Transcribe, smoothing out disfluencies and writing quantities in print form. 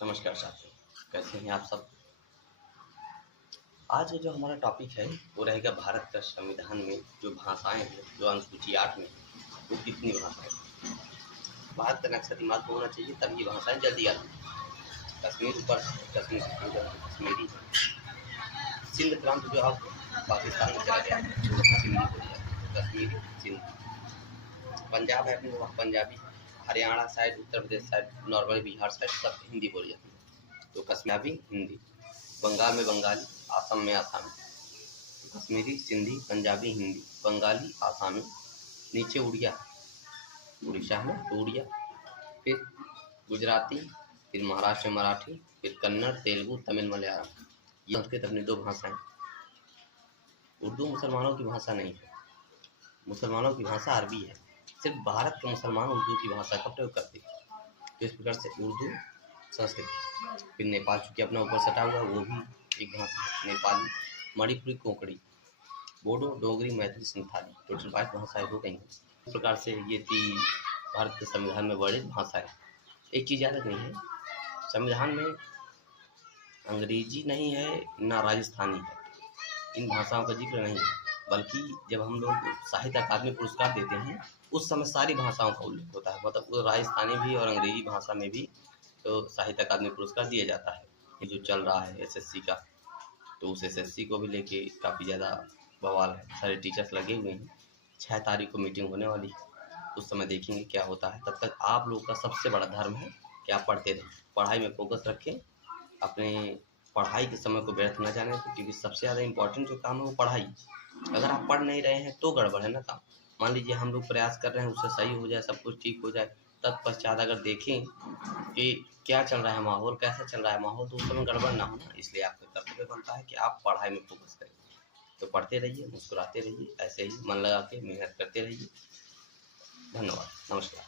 नमस्कार साथियों, कैसे हैं आप सब। आज जो हमारा टॉपिक है वो रहेगा भारत का संविधान में जो भाषाएं हैं, जो अनुसूची 8 में वो कितनी भाषाएं। भारत का नक्शा दिमाग में होना चाहिए, तभी भाषाएं जल्दी आती हैं। कश्मीर ऊपर, कश्मीर से पूरा कश्मीरी, सिंध प्रांत जो आप पाकिस्तान में चला गया है वो हिंदी हो गया, कश्मीरी सिंध। पंजाब है अपने वहाँ Punjabi, Haryana side, Uttar Pradesh side, normal Bihar side सब हिंदी बोली जाती है, तो कश्मीरी हिंदी। बंगाल में बंगाली, असम में आसामी, कश्मीरी सिंधी, पंजाबी हिंदी, बंगाली आसामी। नीचे उड़िया, उड़ीसा में तो उड़िया, फिर गुजराती, फिर महाराष्ट्र में मराठी, फिर कन्नड़, तेलुगु, तमिल, मलयालम। ये संस्कृत अपनी 2 भाषाएं। उर्दू मुसलमानों की भाषा नहीं है, मुसलमानों की भाषा अरबी है। सिर्फ भारत के मुसलमान उर्दू की भाषा का प्रयोग करते हैं। तो इस प्रकार से उर्दू, संस्कृत। फिर नेपाल चूँकि अपना ऊपर सटा हुआ, वो भी एक भाषा है, नेपाली, मणिपुरी, कोंकणी, बोडो, डोगरी, मैथिली, संथाली। टोटल 22 भाषाएं हो गई हैं। इस प्रकार से ये थी भारत के संविधान में वर्णित भाषाएं। एक चीज़ याद रखनी है, संविधान में अंग्रेजी नहीं है ना राजस्थानी है, इन भाषाओं का जिक्र नहीं है। बल्कि जब हम लोग साहित्य अकादमी पुरस्कार देते हैं उस समय सारी भाषाओं का उल्लेख होता है, मतलब वो राजस्थानी भी और अंग्रेजी भाषा में भी तो साहित्य अकादमी पुरस्कार दिया जाता है। ये जो चल रहा है एसएससी का, तो उस एसएससी को भी लेके काफ़ी ज़्यादा बवाल है, सारे टीचर्स लगे हुए हैं। 6 तारीख को मीटिंग होने वाली है, उस समय देखेंगे क्या होता है। तब तक आप लोग का सबसे बड़ा धर्म है कि आप पढ़ते रहें, पढ़ाई में फोकस रखें, अपने पढ़ाई के समय को व्यर्थ न जाने दें, क्योंकि सबसे ज़्यादा इम्पोर्टेंट जो काम है वो पढ़ाई। अगर आप पढ़ नहीं रहे हैं तो गड़बड़ है ना काम। मान लीजिए हम लोग प्रयास कर रहे हैं उससे सही हो जाए, सब कुछ ठीक हो जाए, तत्पश्चात अगर देखें कि क्या चल रहा है माहौल, कैसा चल रहा है माहौल, तो उस समय गड़बड़ ना हो ना। इसलिए आपका कर्तव्य बनता है कि आप पढ़ाई में फोकस करें। तो पढ़ते रहिए, मुस्कुराते रहिए, ऐसे ही मन लगा के मेहनत करते रहिए। धन्यवाद, नमस्कार।